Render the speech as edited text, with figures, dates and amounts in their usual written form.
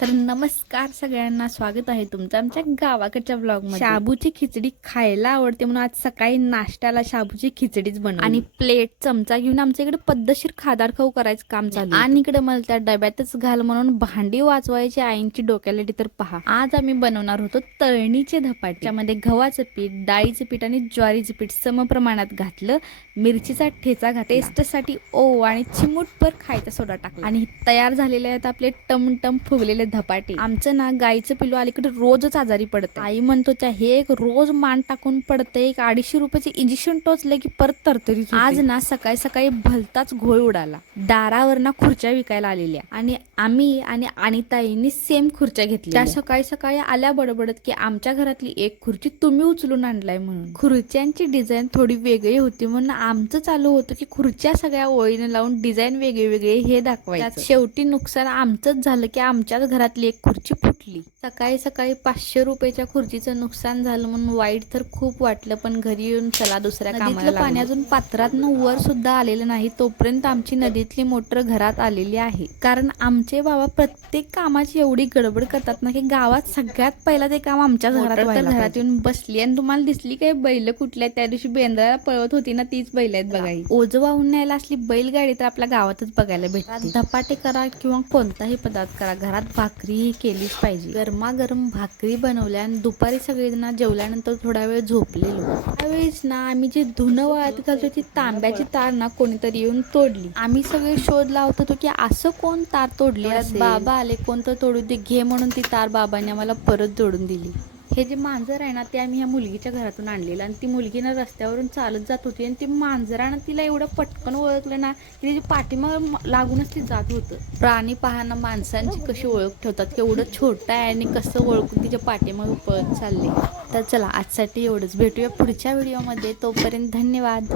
तर नमस्कार सगळ्यांना, स्वागत आहे तुमचं आमच्या गावाकडच्या ब्लॉगमध्ये। शाबूची खिचडी खायला आवडते म्हणून आज सकाळी नाश्त्याला शाबूची खिचडीच बनवली आणि प्लेट चमचा घेऊन आमच्या इकडे पद्धतशीर खादाड खाऊ करायचं काम चालू आणि इकडे मला त्या डब्यातच घाल म्हणून भांडी वाचवायची आईंची डोक्याला तर पहा। आज आम्ही बनवणार होतो तळणीचे धपाटे। त्यामध्ये गव्हाचं पीठ, डाळीचं पीठ आणि ज्वारीचं पीठ समप्रमाणात घातलं, मिरचीचा ठेचा घातला, टेस्टसाठी ओवा आणि चिमूटभर खायचा सोडा टाकला आणि तयार झालेले आहेत आपले टमटम फुगलेले धपाटे। आमचं ना गाईचं पिल्लू अलीकडे रोजच आजारी पडतं। आई म्हणतो त्या हे एक रोज मान टाकून पडते, एक 250 रुपयाचे इंजेक्शन टोचले की परत तरतरीत। आज ना सकाळी सकाळी भलताच घोळ उडाला। दारावर ना खुर्च्या विकायला आलेल्या आणि आम्ही आणि अनिताईंनी सेम खुर्च्या घेतल्या। त्या सकाळी सकाळी आल्या बडबडत की आमच्या घरातली एक खुर्ची तुम्ही उचलून आणलाय म्हणून। खुर्च्यांची डिझाईन थोडी वेगळी होती म्हणून आमचं चालू होतं की खुर्च्या सगळ्या ओळीने लावून डिझाईन वेगळे वेगळे हे दाखवायचं। शेवटी नुकसान आमचंच झालं की आमच्याच घरातली एक खुर्ची फुटली। सकाळी सकाळी 500 रुपयाच्या खुर्चीचं नुकसान झालं म्हणून वाईट तर खूप वाटलं, पण घरी येऊन चला दुसऱ्या कामाला। पाणी अजून पात्रातनं वर सुद्धा आलेलं नाही तोपर्यंत आमची नदीतली मोटर घरात आलेली आहे, कारण आमचे बाबा प्रत्येक कामाची एवढी गडबड करतात ना की गावात सगळ्यात पहिला ते काम आमच्या घरात येऊन बसली। आणि तुम्हाला दिसली काय बैल कुठल्या त्या दिवशी बेंद्राला पळवत होती ना, तीच बैल आहेत बघा। ओझ वाहून न्यायला असली बैलगाडी तर आपल्या गावातच बघायला भेटते। धपाटे करा किंवा कोणताही पदार्थ करा, घरात भाकरी ही केलीच पाहिजे। गरमागरम भाकरी बनवल्या आणि दुपारी सगळेजण जेवल्यानंतर थोडा वेळ झोपलेलो। त्यावेळेस ना आम्ही जे धुणं वाळत घालतो ती तांब्याची तार ना कोणीतरी येऊन तोडली। आम्ही सगळे शोध लावत होतो की असं कोण तार तोडली असेल। बाबा आले, कोणतं तोडू दे घे म्हणून ती तार बाबांनी आम्हाला परत जोडून दिली। हे जे मांजर आहे ना ते आम्ही ह्या मुलगीच्या घरातून आणलेलं आणि ती मुलगी ना रस्त्यावरून चालत जात होती आणि ती मांजरानं तिला एवढं पटकन ओळखलं ना की तिची पाठीमाग लागूनच ती जात होतं। प्राणी पाहणं माणसांची कशी ओळख ठेवतात, केवढं छोटं आहे आणि कसं ओळखून तिच्या पाठीमाग पळत चालले। तर चला आजसाठी एवढंच, भेटूया पुढच्या व्हिडिओमध्ये, तोपर्यंत धन्यवाद।